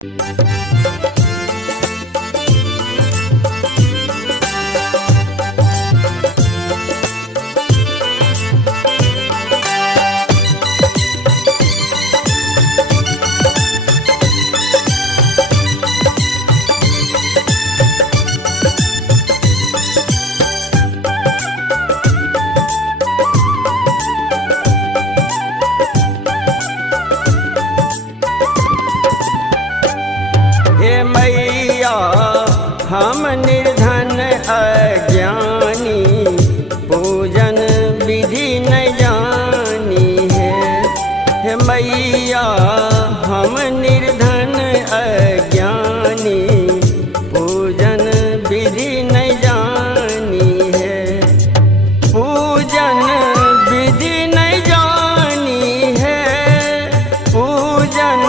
हे मैया हम निर्धन अज्ञानी, पूजन विधि न जानी है। हे मैया हम निर्धन अज्ञानी, पूजन विधि न जानी है। पूजन विधि न जानी है, पूजन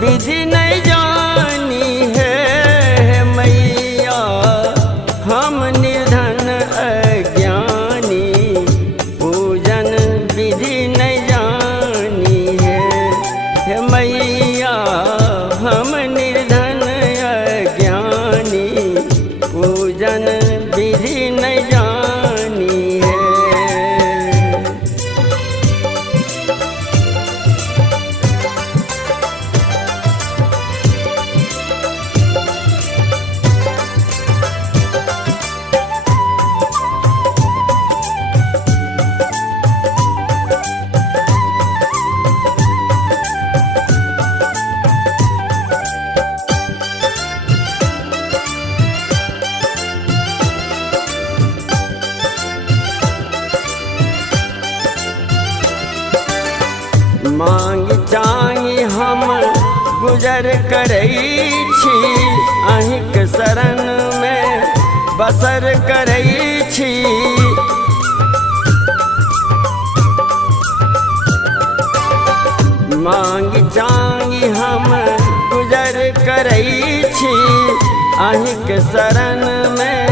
विधि न जानी है। मैया हम निर्धन अज्ञानी, पूजन विधि न जानी है। हे मैया हम निर्धन अज्ञानी, पूजन विधि न जानी है। मांग चांगी हम गुजर करई छी, अहिंक शरण में बसर करई छी। मांग चांगी हम गुजर करई छी, अहिंक शरण में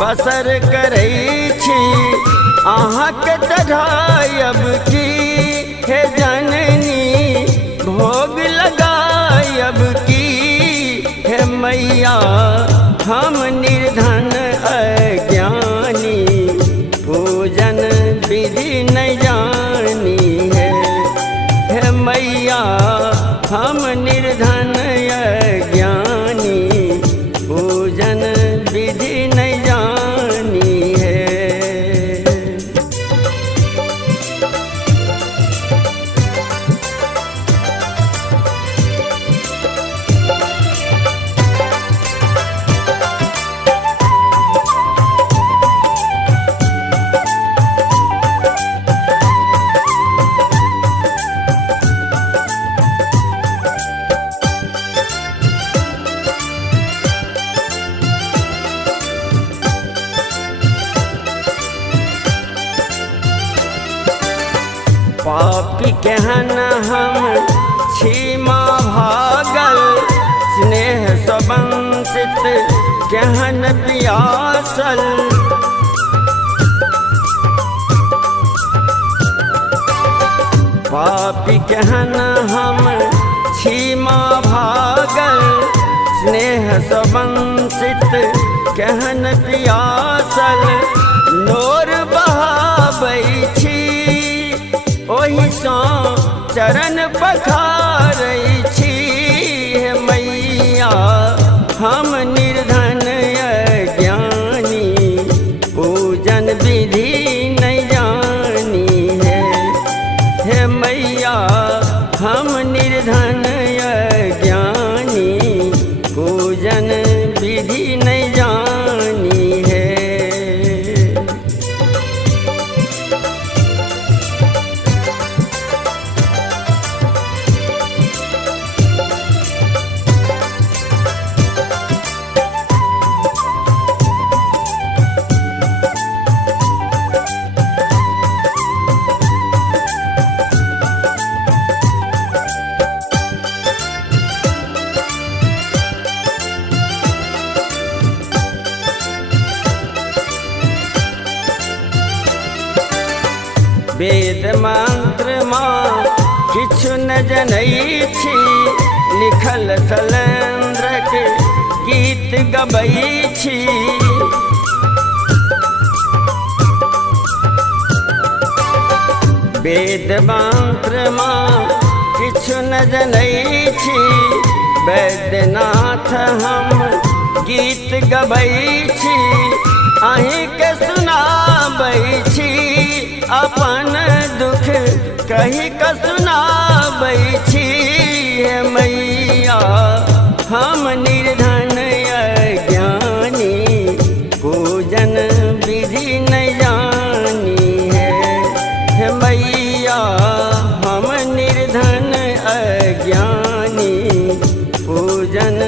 बसर करई छी। अहाँक चढ़ायब की हे जननी, भोग लगायब की हे मैया हम निर्धन अज्ञानी, पूजन विधि न जानी है। हे मैया हम निर्धन अज्ञानी, पूजन विधि न जानी है। पापी केहन हम क्षमा भागल, स्नेह स्वंचित केहन पियासल। पापी केहन हम क्षमा भागल, स्नेह स्वंचित केहन पियासल। नोर बहाबै छी ओहि सँ चरण पखारै छी। हे मैया हम निर्धन अज्ञानी, पूजन विधि न जानी है। हे मैया हम निर्धन अज्ञानी, पूजन विधि न जानी है। वेद मंत्र माँ किछु न जनै छी, लिखल शैलेंद्र के गीत गबै छी। वेद मंत्र माँ किछु न जनै छी, वैद्यनाथ हम गीत गबै छी। अहीं के सुनाबै छी, अपन दुख कही के सुनाबै छी। हे मैया हम निर्धन अज्ञानी, पूजन विधि नहीं जानी है। हे मैया हम निर्धन अज्ञानी, पूजन